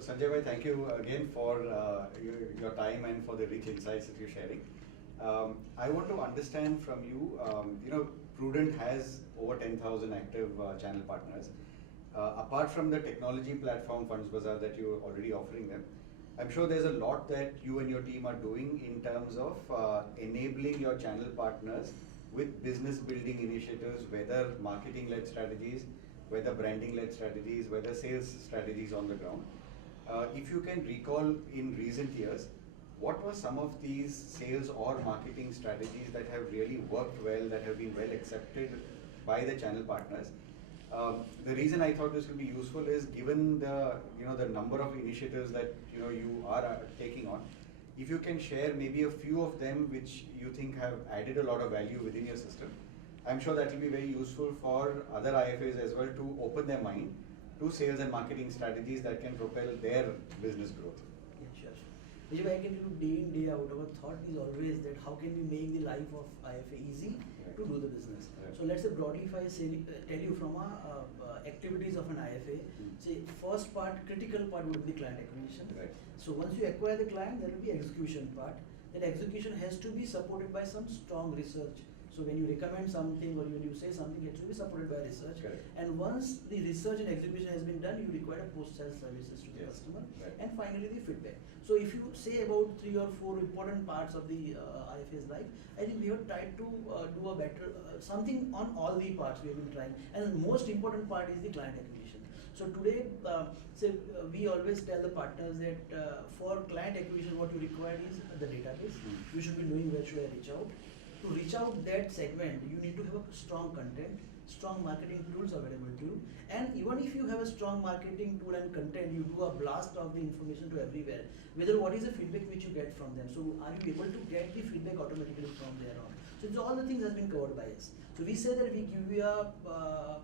Sanjay bhai, thank you again for your time and for the rich insights that you're sharing. I want to understand from you, Prudent has over 10,000 active channel partners. Apart from the technology platform Funds Bazaar that you're already offering them, I'm sure there's a lot that you and your team are doing in terms of enabling your channel partners with business building initiatives, whether marketing-led strategies, whether branding-led strategies, whether sales strategies on the ground. If you can recall in recent years, what were some of these sales or marketing strategies that have really worked well, that have been well accepted by the channel partners? The reason I thought this would be useful is given the number of initiatives that you are taking on. If you can share maybe a few of them which you think have added a lot of value within your system, I'm sure that will be very useful for other IFAs as well to open their mind to sales and marketing strategies that can propel their business growth. Yeah, sure. Vijay, I can do day in, day out. Our thought is always that how can we make the life of IFA easy to do the business. So let's say broadly, if I tell you from activities of an IFA, say first part, critical part would be the client acquisition. So once you acquire the client, there will be execution part. That execution has to be supported by some strong research. So when you recommend something or when you say something, it has to be supported by research. And once the research and execution has been done, you require a post-sales services to the customer. And finally the feedback. So if you say about 3 or 4 important parts of the IFA's life, I think we have tried to do a better, something on all the parts we have been trying. And the most important part is the client acquisition. So today, we always tell the partners that for client acquisition, what you require is the database. You should be knowing where should I reach out. To reach out that segment, you need to have a strong content, strong marketing tools available to you. And even if you have a strong marketing tool and content, you do a blast of the information to everywhere. Whether what is the feedback which you get from them. So are you able to get the feedback automatically from there on? So all the things has been covered by us. So we say that we give you a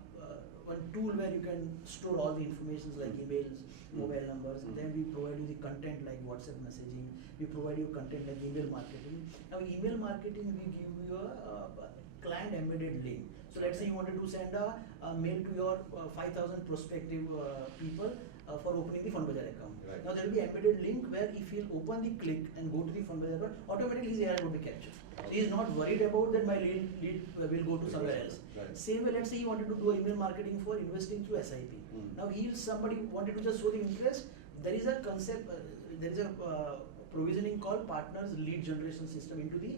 one tool where you can store all the information like emails, mobile numbers, and then we provide you the content like WhatsApp messaging, we provide you content like email marketing. Now email marketing, we give you a client embedded link. So let's say you wanted to send a mail to your 5,000 prospective people for opening the Fund Bazaar account. Now there will be embedded link where if he'll open the click and go to the Fund Bazaar account, automatically his AI will be captured. So he is not worried about that my lead will go to somewhere else. Same way, let's say he wanted to do email marketing for investing through SIP. Now somebody wanted to just show the interest. There is a concept, there is a provisioning called partners lead generation system into the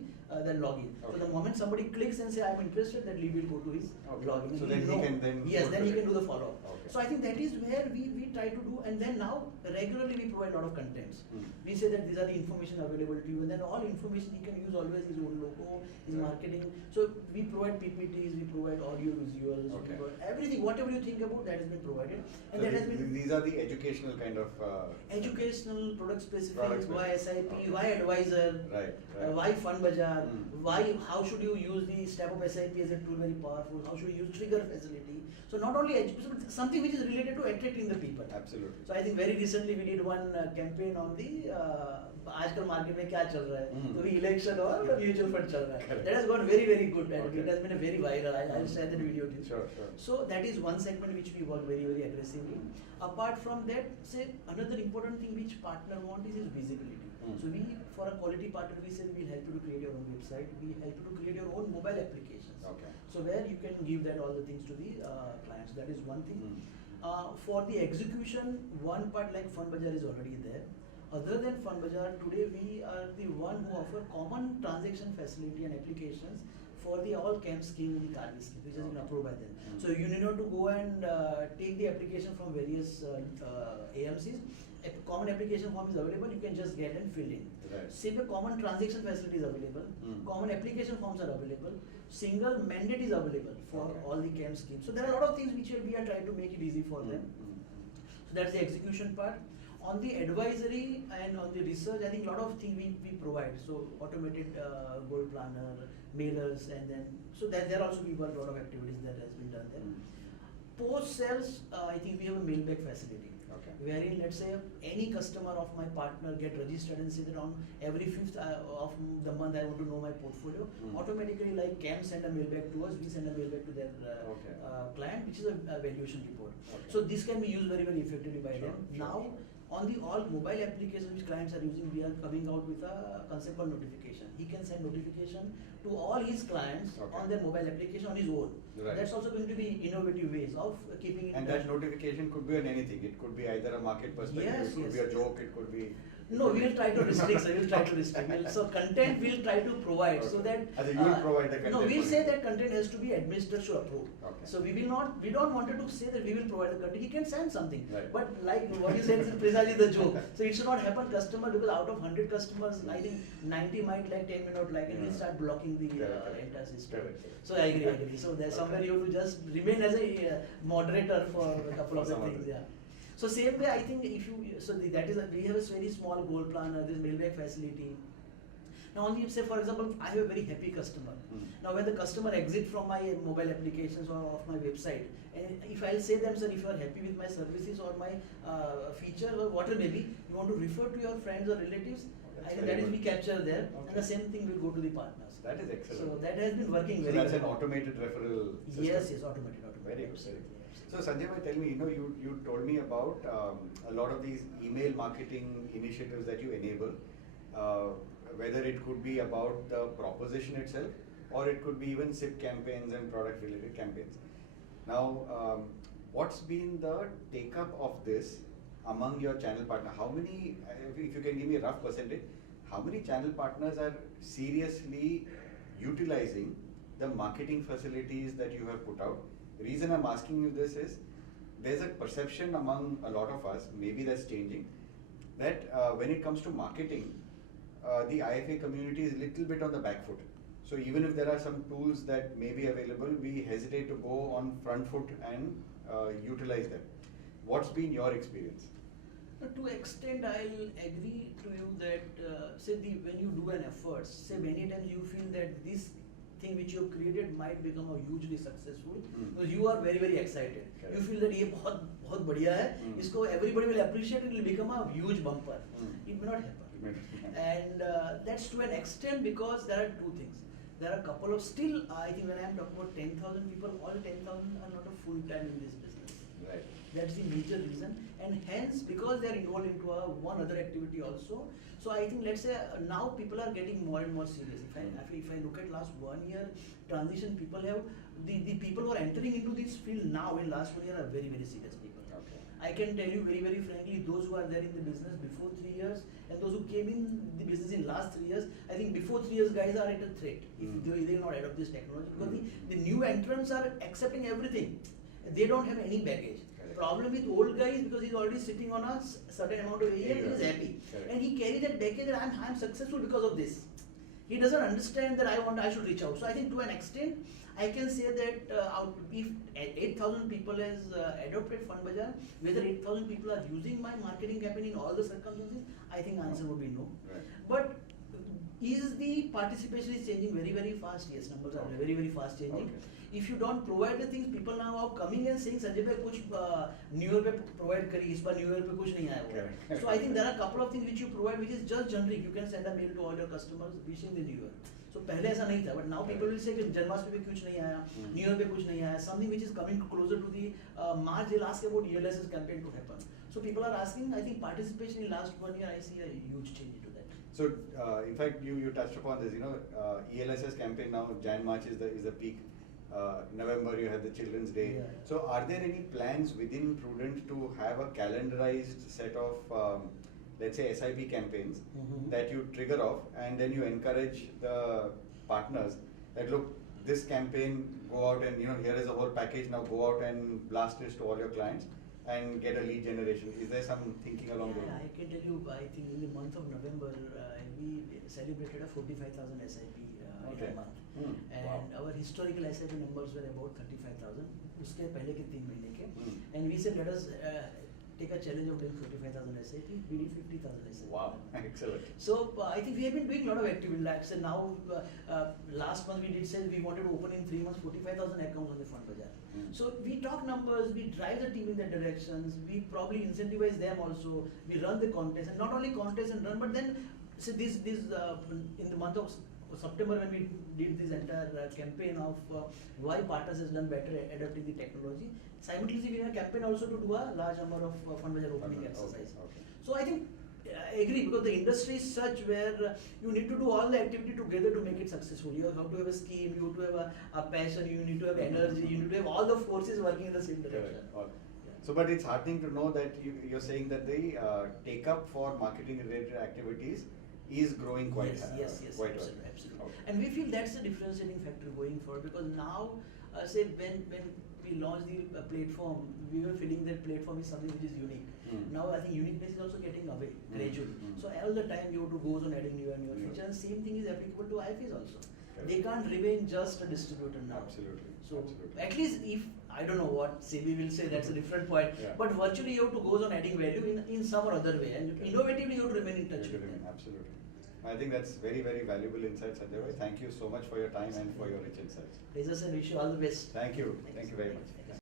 login. So the moment somebody clicks and say I'm interested, that lead will go to his login. So then he can then then he can do the follow up. So I think that is where we try to do, and then now regularly we provide a lot of contents. We say that these are the information available to you, and then all information he can use always his own logo, his marketing. So we provide PPTs, we provide audio visuals, we provide everything, whatever you think about that has been provided. And so that has been these are the educational kind of educational, product specific, why SIP, why advisor, why Fund Bazaar, how should you use the step of SIP as a tool, very powerful, how should you use trigger facility. So not only education, but something which is related to attracting the people. Absolutely. So I think very recently we did one campaign on the आजकल market में क्या चल रहा है, तो भी election और mutual fund चल रहा है. That has gone very good and it has been a very viral. I'll share that video with you. Sure. So that is one segment which we work very aggressively. Apart from that, say another important thing which partner want is visibility. So we, for a quality partner, we say we will help you to create your own website. We help you to create your own mobile applications. So where you can give that all the things to the clients. That is one thing. For the execution, one part like Fund Bazaar is already there. Other than Fund Bazaar, today we are the one who offer common transaction facility and applications for the all camp scheme in the Karvi scheme, which has been approved by them. So you need not to go and take the application from various AMCs. A common application form is available, you can just get and fill in. Same way, common transaction facility is available, common application forms are available, single mandate is available for all the camp schemes. So there are a lot of things which we are trying to make it easy for them. So that's the execution part. On the advisory and on the research, I think a lot of things we provide. So automated goal planner, mailers, and then so that there also we work a lot of activities that has been done there. Post sales, I think we have a mailback facility. Wherein let's say any customer of my partner get registered and say that on every 5th of the month I want to know my portfolio. Automatically, like CAM send a mail back to us, we send a mail back to their client, which is a valuation report. So this can be used very effectively by them. Now on the all mobile applications which clients are using, we are coming out with a concept called notification. He can send notification to all his clients on their mobile application on his own. Right. That's also going to be innovative ways of keeping it. And that notification could be on anything. It could be either a market perspective, Yes, it could be a joke, it could be. No, we will try to restrict, sir. We will try to restrict. So content we will try to provide so that. You will provide the content. No, we will say that content has to be administered approved. Okay. So we will not. We don't want to say that we will provide the content. He can send something. Right. But like what you said is precisely the joke. So it should not happen customer, because out of 100 customers, I think 90 might like, 10 may not like, and we'll start blocking the entire system. Correct. So I agree. So there's somewhere you have to just remain as a moderator for a couple of the things. Yeah. So same way, I think if you, that is, we have a very small goal planner, this mailbag facility. Now only say for example, I have a very happy customer. Now when the customer exit from my mobile applications or off my website, and if I'll say them, sir, if you are happy with my services or my feature or whatever maybe, you want to refer to your friends or relatives, I think that is we capture there, and the same thing will go to the partners. That is excellent. So that has been working very well. well. So that's an automated referral system. Yes, automated. Very good. So Sanjay bhai, tell me, you told me about a lot of these email marketing initiatives that you enable, whether it could be about the proposition itself, or it could be even SIP campaigns and product related campaigns. Now, what's been the take up of this among your channel partner? How many, if you can give me a rough percentage, how many channel partners are seriously utilizing the marketing facilities that you have put out? The reason I'm asking you this is, there's a perception among a lot of us, maybe that's changing, that when it comes to marketing, the IFA community is a little bit on the back foot. So even if there are some tools that may be available, we hesitate to go on front foot and utilize them. What's been your experience? To extent, I'll agree to you that when you do an effort, say many times you feel that this thing which you have created might become a hugely successful, because you are very, very excited. Correct. You feel that ये बहुत बढ़िया है, इसको everybody will appreciate it, it will become a huge bumper. It may not happen. And that's to an extent because there are two things. There are a couple of still, I think when I am talking about 10,000 people, all 10,000 are not a full time in this business. Right. That's the major reason, and hence because they are involved into one other activity also. So I think, let's say now people are getting more and more serious. If I look at last 1 year transition, people have the people who are entering into this field now in last 1 year are very, very serious people. Okay. I can tell you very, very frankly, those who are there in the business before 3 years and those who came in the business in last 3 years, I think before 3 years guys are at a threat if they will not adopt this technology, because the new entrants are accepting everything. They don't have any baggage. Correct. Problem with old guy is because he's already sitting on a certain amount of area, he is happy. Correct. And he carries that baggage that I'm successful because of this. He doesn't understand that I should reach out. So I think to an extent, I can say that if 8,000 people has adopted Fund Bazaar, whether 8,000 people are using my marketing campaign in all the circumstances, I think answer would be no. Right. But is the participation is changing very, very fast? Yes, numbers are very, very fast changing. Okay. If you don't provide the things, people now are coming and saying, Sanjay bhai कुछ New Year पे provide करी, इस बार New Year पे कुछ नहीं आया हुआ. So I think there are a couple of things which you provide which is just generic. You can send a mail to all your customers wishing the New Year. So पहले ऐसा नहीं था, but now people will say कि जन्माष्टमी पे कुछ नहीं आया, New Year पे कुछ नहीं आया, something which is coming closer to the March. They'll ask about ELSS campaign to happen. So people are asking. I think participation in last 1 year, I see a huge change into that. So in fact, you touched upon this. ELSS campaign now. Jan March is the peak. November you have the Children's Day. Yeah. So are there any plans within Prudent to have a calendarized set of let's say SIP campaigns that you trigger off, and then you encourage the partners that look, this campaign, go out and here is a whole package, now go out and blast this to all your clients and get a lead generation. Is there some thinking along those lines? I can tell you, I think in the month of November, we celebrated a 45,000 SIP in a month. And our historical SIP numbers were about 35,000. उसके पहले के 3 महीने के. And we said, let us take a challenge of doing 45,000 SIP. We did 50,000 SIP. Wow, excellent. So I think we have been doing a lot of activity. Like say now, last month we did say we wanted to open in 3 months 45,000 accounts on the Fund Bazaar. So we talk numbers, we drive the team in that directions. We probably incentivize them also. We run the contest, and not only contest and run, but then say this in the month of September when we did this entire campaign of why partners has done better at adapting the technology. Simultaneously, we have a campaign also to do a large number of fundraiser opening Okay, exercise. okay. So I think I agree because the industry is such where you need to do all the activity together to make it successful. You have to have a scheme, you have to have a passion, you need to have energy, you need to have all the forces working in the same direction. Correct. So, but it's heartening to know that you're saying that the take up for marketing related activities is growing quite Yes, quite absolutely, well. absolutely. Okay. And we feel that's the differentiating factor going forward because now, say when we launched the platform, we were feeling that platform is something which is unique. Now I think uniqueness is also getting away gradually. So all the time you have to go on adding newer and newer features. And same thing is applicable to IFAs also. Correct. They can't remain just a distributor now. Absolutely. So Absolutely. at least if I don't know what SEBI will say, that's a different point. Yeah. But virtually you have to go on adding value in some or other way, and Correct. innovatively you have to remain in touch with them. Absolutely. I think that's very, very valuable insights, Sanjay. Thank you so much for your time and for your rich insights. Tejas, and wish you all the best. Thank you. Thank you very much.